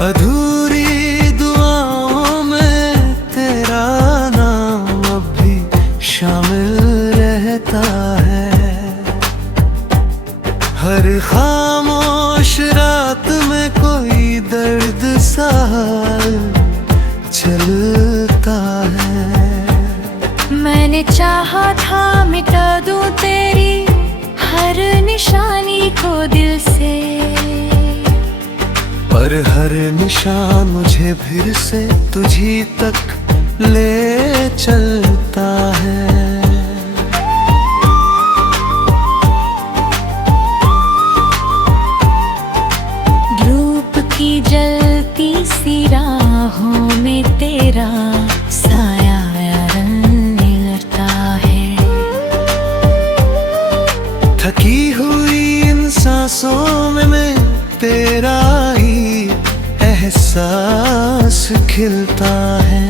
अधूरी दुआओं में तेरा नाम अब भी शामिल रहता है। हर खामोश रात में कोई दर्द सा चलता है। मैंने चाहा था मिटा दूं तेरी हर निशानी को दिल से, पर हर निशान मुझे फिर से तुझी तक ले चलता है। धूप की जलती सी राहों में तेरा साया रंगने लगता है। थकी हुई इन सांसों में मैं तेरा ही एहसास खिलता है।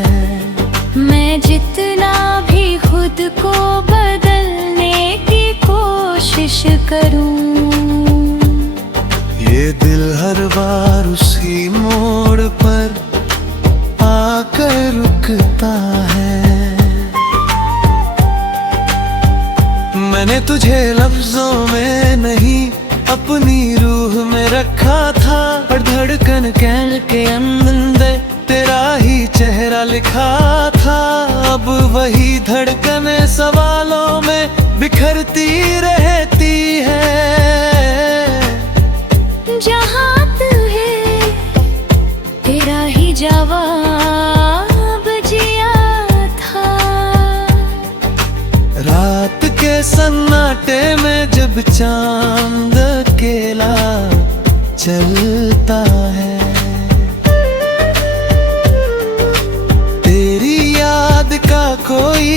मैं जितना भी खुद को बदलने की कोशिश करूं, ये दिल हर बार उसी मोड़ पर आकर रुकता है। मैंने तुझे लफ्जों में नहीं अपनी रूह में रखा था, और धड़कन कैल के अंदर तेरा ही चेहरा लिखा था। अब वही धड़कन सवालों में बिखरती रहती है। जहाँ तू है तेरा ही जवाब जिया था। रात के सन्नाटे में जब चांद अकेला चलता है, तेरी याद का कोई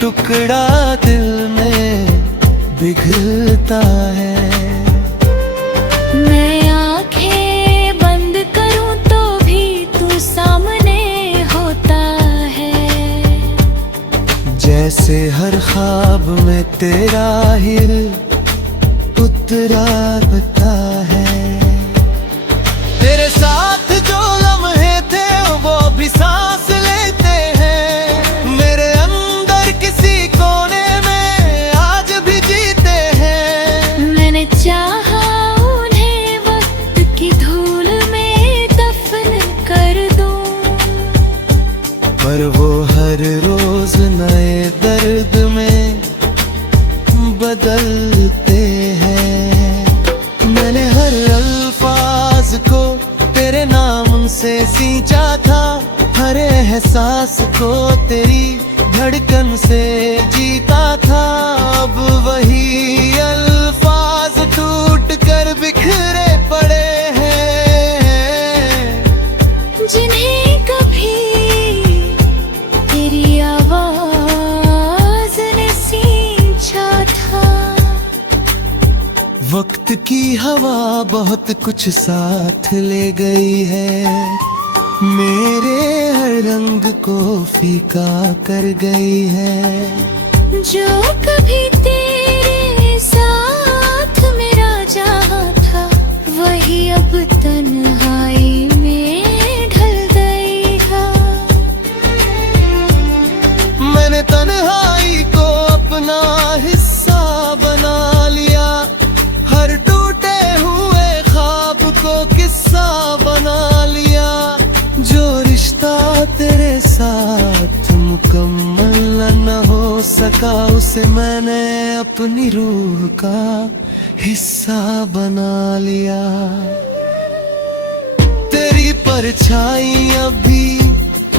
टुकड़ा दिल में पिघलता है। मैं आंखें बंद करूं तो भी तू सामने होता है। जैसे हर ख्वाब में तेरा ही उतरा बता है। तेरे साथ जो लम्हे थे वो भी सांस लेते हैं, मेरे अंदर किसी कोने में आज भी जीते हैं। मैंने चाहा उन्हें वक्त की धूल में दफन कर दूं, पर वो हर रोज नए दर्द में बदलते हैं। मैंने हर अल्फाज को तेरे नाम से सींचा था, हर एहसास को तेरी धड़कन से जीता था। अब वही अल्फाज टूट कर बिखरे पड़े हैं, जिन्हें कभी तेरी आवाज ने सींचा था। वक्त की हवा बहुत कुछ साथ ले गई है, मेरे हर रंग को फीका कर गई है। जो कभी तेरे साथ मेरा जहां था, वही अब तन्हाई में ढल गई है। मैंने तन्हाई को अपना हिस्सा बना लिया, हर टूटे हुए ख्वाब को किस्सा बना लिया। जो रिश्ता तेरे साथ मुकम्मल न हो सका, उसे मैंने अपनी रूह का हिस्सा बना लिया। तेरी परछाई अभी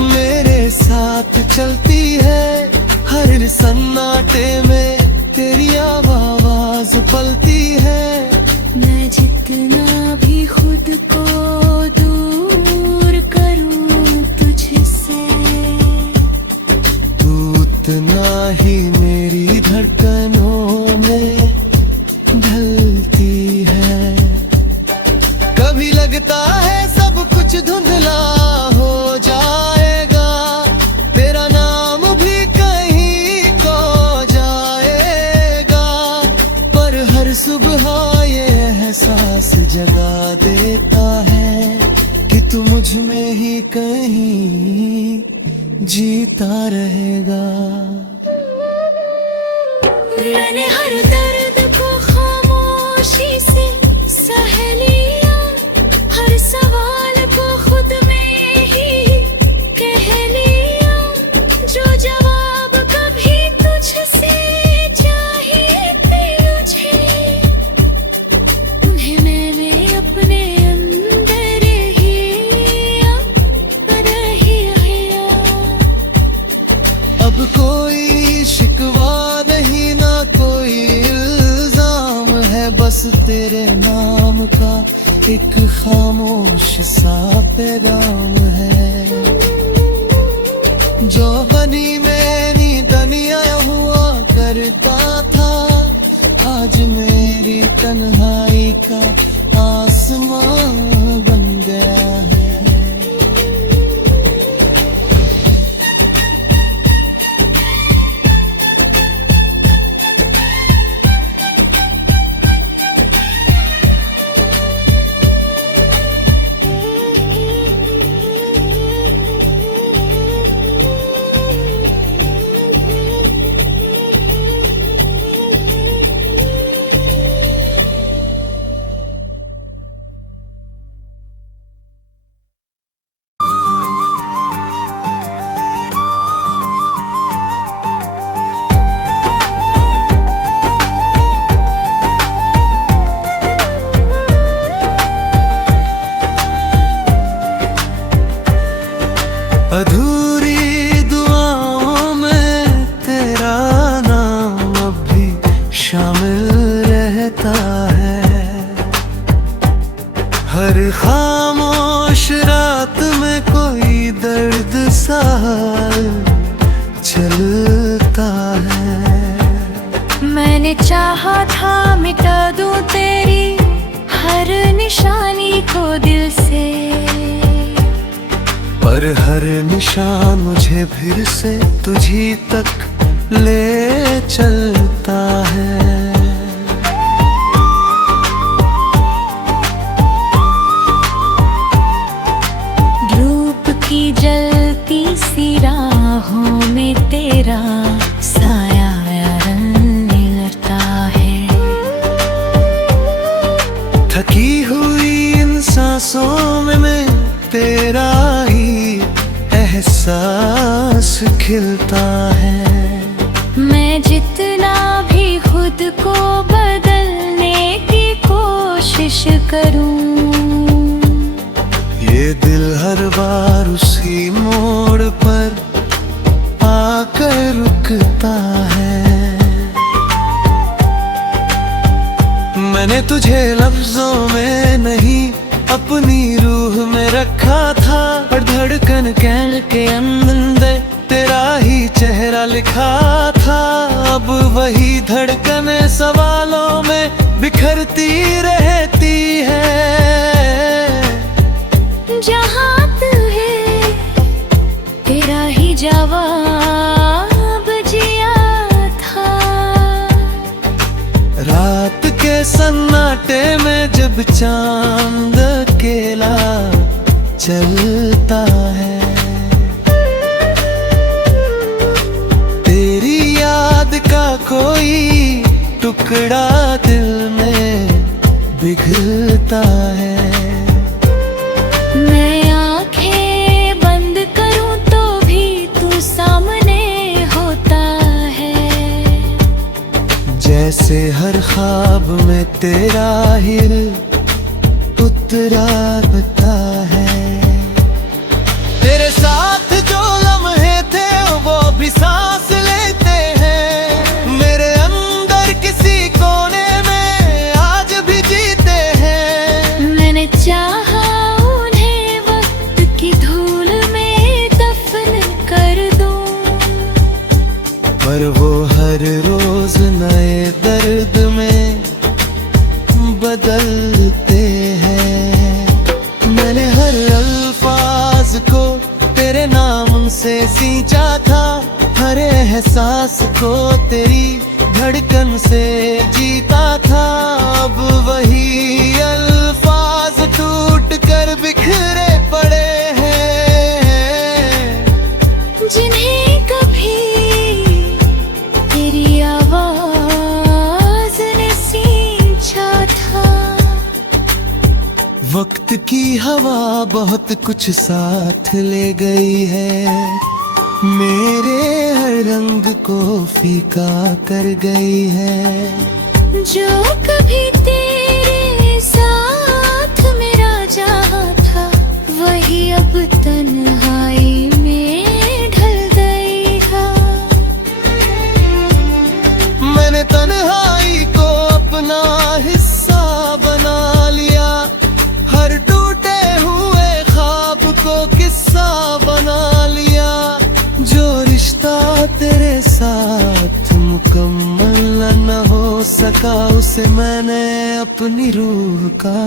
मेरे साथ चलती है, हर सन्नाटे में तेरी आवाज पलती है। मैं जितना भी खुद को दूर करूं तुझसे, तू उतना ही मेरी धड़कनों में ढलती है। कभी लगता है सब कुछ धुंधला हो जाएगा, तेरा नाम भी कहीं खो जाएगा। पर हर सुबह ये एहसास जगा देता है कि तू मुझ में ही कहीं जीता रहेगा। मैंने हर दर्द को खामोशी से सह लिया, हर सवाल को खुद में ही कह लिया। जो जवाब कभी तुझसे चाहिए थे मुझे, उन्हें मैंने अपने अंदर ही आया। अब कोई शिकवा नहीं, ना कोई इल्जाम है, बस तेरे नाम का एक खामोश सा पैगाम है। जो बनी मेरी दुनिया हुआ करता था, आज मेरी तन्हाई का आसमां बन गया है। अधूरी दुआओं में तेरा नाम अब भी शामिल रहता है। हर खामोश रात में कोई दर्द सा चलता है। मैंने चाहा था मिटा दूं तेरी हर निशानी को दिल से, पर हर निशान मुझे फिर से तुझी तक ले चलता है। धूप की जलती सी राहों में तेरा साया रंगने लगता है। थकी हुई इन सांसों में मैं तेरा ही एहसास खिलता है। मैं जितना भी खुद को बदलने की कोशिश करूं, ये दिल हर बार उसी मोड़ पर आकर रुकता है। मैंने तुझे लफ्जों में नहीं अपनी रूह में रखा था, और धड़कन कैल के अंदर तेरा ही चेहरा लिखा था। अब वही धड़कन सवालों में बिखरती रहती है। जहाँ तू है तेरा ही जवाब जिया था। रात के सन्नाटे में जब चांद अकेला चलता है, तेरी याद का कोई टुकड़ा दिल में पिघलता है। मैं आंखें बंद करूं तो भी तू सामने होता है। जैसे हर ख्वाब में तेरा ही उतराता है। तेरे साथ जो लम्हे थे वो भी सांस लेते हैं, मेरे अंदर किसी कोने में आज भी जीते हैं। मैंने चाहा उन्हें वक्त की धूल में दफन कर दूं, पर वो हर रोज नए दर्द में बदलते हैं। मैंने हर अल्फाज को तेरे नाम से सींचा था, हर एहसास को तेरी धड़कन से जीता था। अब वही अल्फाज टूट कर बिखरे पड़े वक्त की हवा बहुत कुछ साथ ले गई है, मेरे हर रंग को फीका कर गई है। जो कभी तेरे साथ मेरा जहाँ था, वही अब तन्हाई में ढल गई है। मैंने तन्हाई को अपना हिस्सा बना लिया, हर टूटे हुए ख्वाब को किस्सा बना लिया। जो रिश्ता तेरे साथ मुकम्मल न हो सका, उसे मैंने अपनी रूह का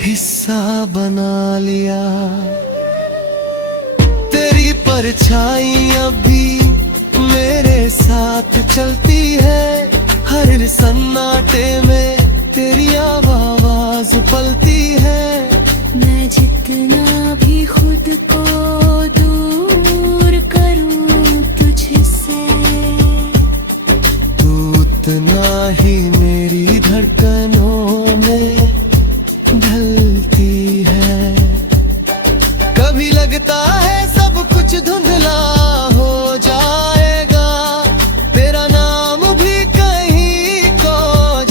हिस्सा बना लिया। तेरी परछाई अभी मेरे साथ चलती है, हर सन्नाटे में तेरी आवाज पलती है। मैं जितना भी खुद को दूर करूं तुझसे, तू उतना ही मेरी धड़कनों में ढलती है। कभी लगता है सब कुछ धुंधला हो जाएगा, तेरा नाम भी कहीं खो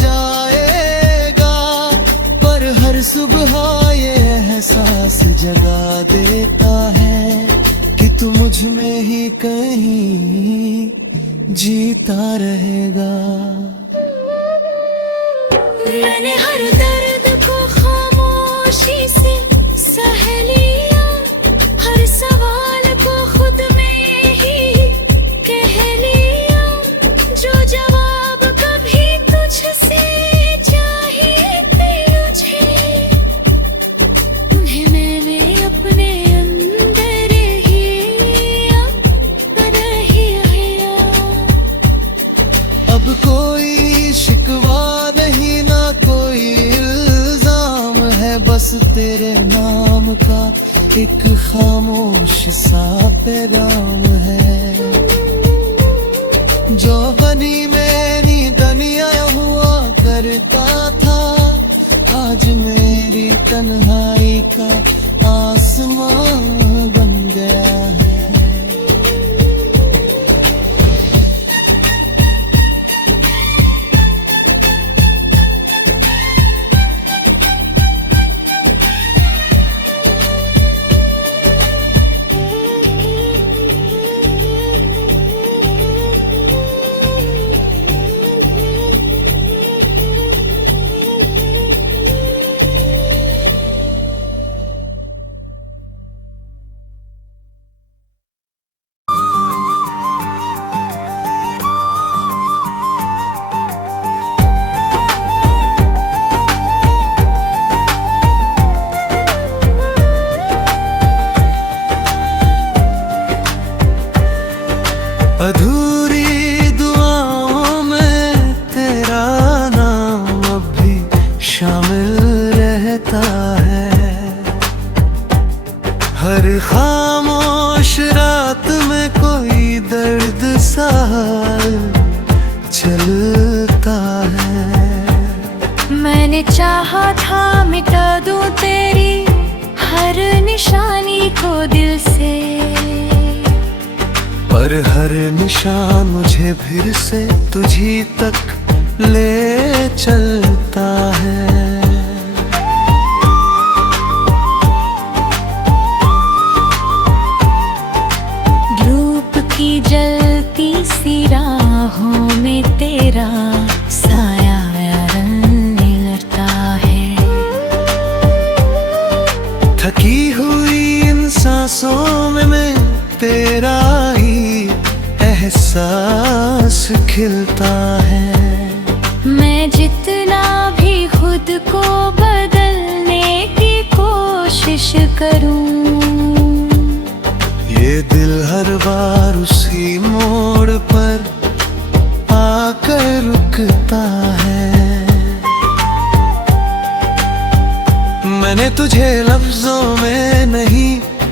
जाएगा। पर हर सुबह ये एहसास जगा देता है कि तू मुझ में ही कहीं जीता रहेगा। मैंने हर दर्द को खामोशी से सह लिया, हर सवाल को खुद में ही कह लिया। जो जवाब कभी तुझसे चाहिए थे मुझे, उन्हें मैंने अपने अंदर ही आया। अब कोई शिकवा नहीं, ना कोई इल्जाम है, बस तेरे नाम का एक खामोश सा पैगाम है। जो बनी मेरी दुनिया हुआ करता था, आज मेरी तन्हाई का आसमां बन गया है। अधूरी दुआओं में तेरा नाम अब भी शामिल रहता है। हर खामोश रात में कोई दर्द सा चलता है। मैंने चाहा था मिटा दूं तेरी हर निशानी को दिल से, पर हर निशान मुझे फिर से तुझी तक ले चलता है। धूप की जलती सी राहों में तेरा साया रंगने लगता है। थकी हुई इन सांसों में मैं तेरा ही एहसास खिलता है। मैं जितना भी खुद को बदलने की कोशिश करूं, ये दिल हर बार उसी मोड़ पर आकर रुकता है। मैंने तुझे लफ्जों में नहीं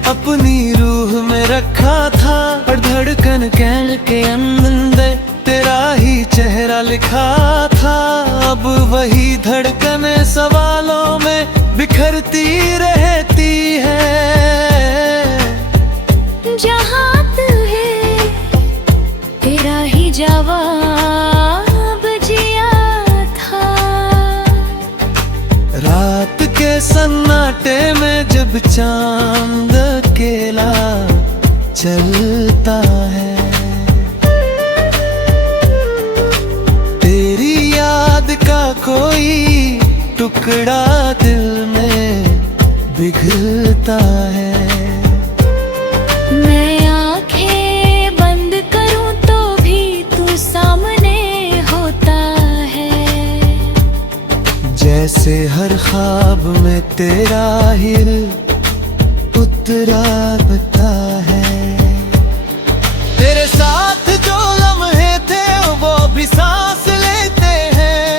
अपनी रूह में रखा था, और धड़कन कैल के अंदर तेरा ही चेहरा लिखा था, अब वही धड़कने सवालों में बिखरती रहती है। जहाँ तू है तेरा ही जवाब जिया था। रात के सन्नाटे में जब चांद अकेला चलता है, तेरी याद का कोई टुकड़ा दिल में पिघलता है। मैं आंखें बंद करूं तो भी तू सामने होता है। जैसे हर ख्वाब में तेरा ही उतरा बता है। तेरे साथ जो लम्हे थे वो भी सांस लेते हैं,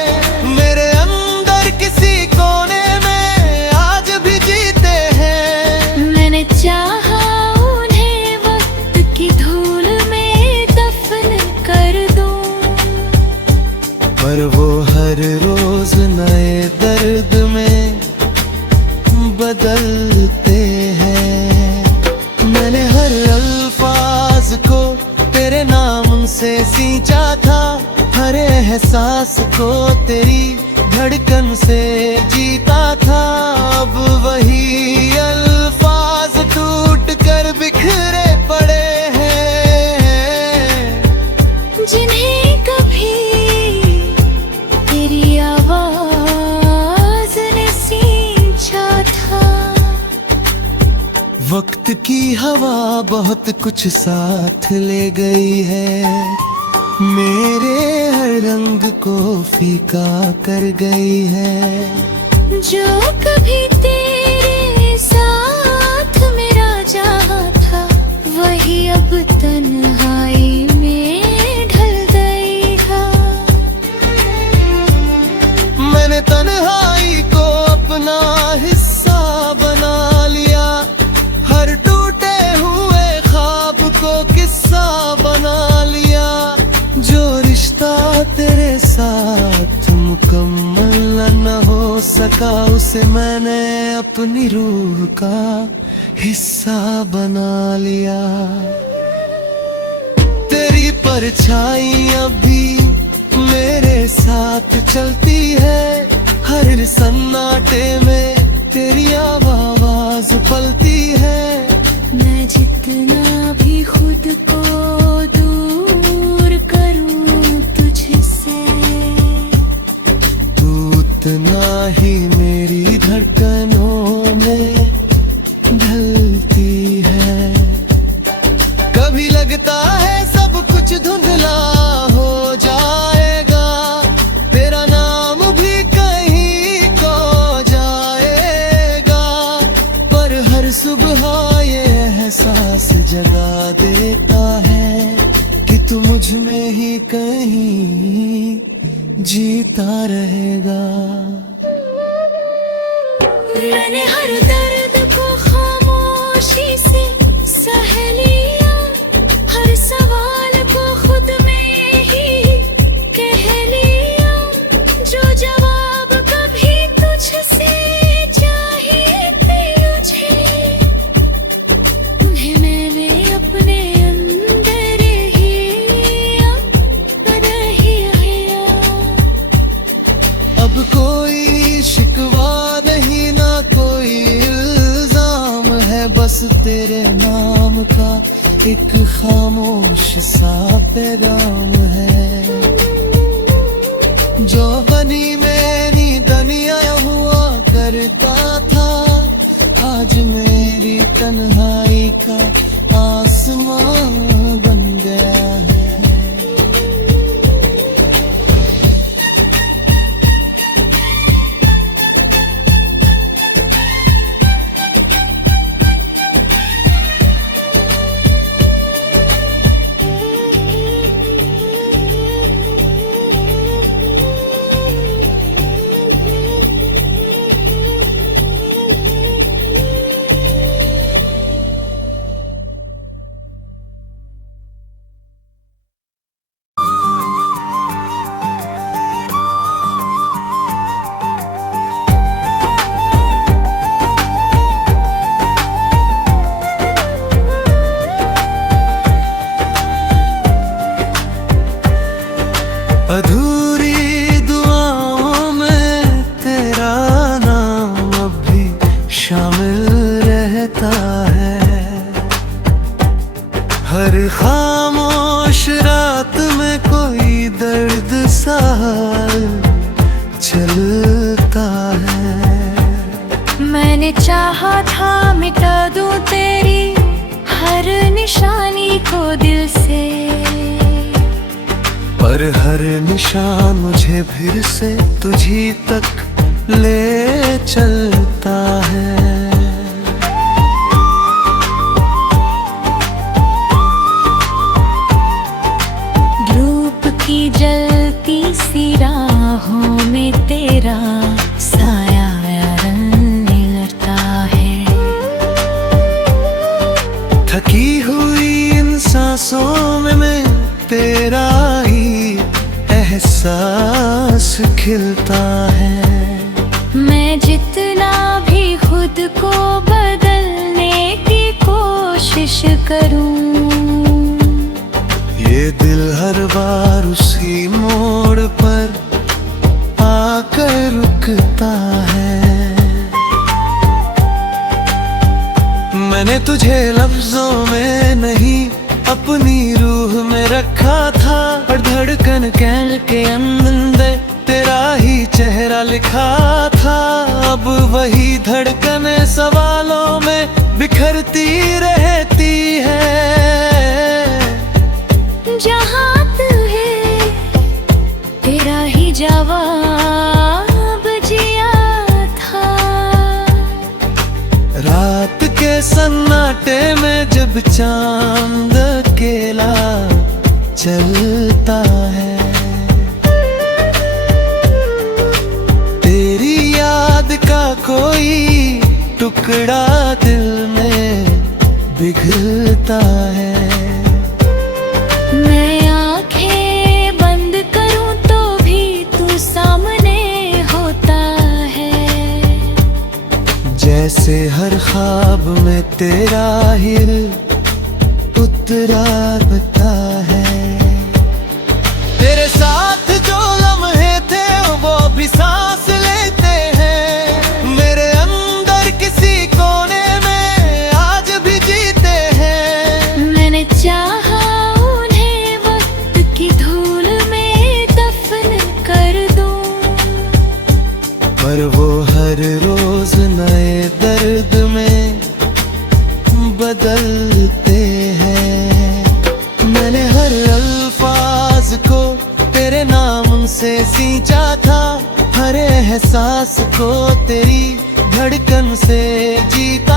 मेरे अंदर किसी कोने में आज भी जीते हैं। मैंने चाहा उन्हें वक्त की धूल में दफन कर दूं, पर वो हर रोज नए दर्द में बदलते हैं। मैंने हर अल्फाज को तेरे नाम से सींचा था, हर एहसास को तेरी धड़कन से जीता था। अब वही अल्फाज टूट कर बिखरे पड़े हैं, जिन्हें कभी तेरी आवाज ने सींचा था। वक्त की हवा बहुत कुछ साथ ले गई है, मेरे हर रंग को फीका कर गई है। जो कभी तेरे साथ मेरा जहाँ था, वही अब तन्हाई में ढल गई है। मैंने तन्हाई को अपना हिस्सा बना लिया, हर टूटे हुए ख्वाब को किस्सा बना लिया। जो रिश्ता तेरे साथ मुकम्मल न हो सका, उसे मैंने अपनी रूह का हिस्सा बना लिया। तेरी परछाई अभी मेरे साथ चलती है, हर सन्नाटे में तेरी आवाज पलती है। मैं जितना भी खुद को दूर करूं तुझसे, तू उतना ही मेरी धड़कनों में ढलती है। कभी लगता है सब कुछ धुंधला हो जाएगा, तेरा नाम भी कहीं खो जाएगा, पर हर सुबह ये एहसास जगा देता है कि तू मुझ में ही कहीं जीता रहेगा। मैंने हर दर्द को खामोशी से सह लिया, हर सवाल को खुद में ही कह लिया। जो जवाब कभी तुझसे चाहिए थे मुझे, उन्हें मैंने अपने अंदर ही आया। अब कोई शिकवा नहीं, ना कोई इल्जाम है, बस तेरे नाम का एक खामोश सा पैगाम है। जो बनी मेरी दुनिया हुआ करता था, आज मेरी तन्हाई का आसमान बन गया है। रहता है। हर खामोश रात में कोई दर्द सा चलता है। मैंने चाहा था मिटा दूं तेरी हर निशानी को दिल से, पर हर निशान मुझे फिर से तुझी तक ले चलता है। धूप की जलती सी राहों में तेरा साया लगता है। थकी हुई इन सांसों में मैं तेरा ही एहसास खिलता है। मैं जितना भी खुद को बदलने की कोशिश करूं, ये दिल हर बार उसी मोड़ पर आकर रुकता है। मैंने तुझे लफ्जों में नहीं अपनी रूह में रखा था, और धड़कन कैल के अंदर तेरा ही चेहरा लिखा था। अब वही धड़कन सवालों में बिखरती रहती है। जहाँ तू है तेरा ही जवाब जिया था। रात के सन्नाटे में जब चांद अकेला चलता है, तेरी याद का कोई टुकड़ा दिल में पिघलता है। मैं आंखें बंद करूं तो भी तू सामने होता है। जैसे हर ख्वाब में तेरा ही उतराता है। तेरे साथ जो लम्हे थे वो भी सांस लेते हैं, मेरे अंदर किसी कोने में आज भी जीते हैं। मैंने चाहा उन्हें वक्त की धूल में दफन कर दूं, पर वो हर रोज नए दर्द में बदलते हैं। मैंने हर अल्फाज को तेरे नाम से सींचा था, हर एहसास को तेरी धड़कन से जीता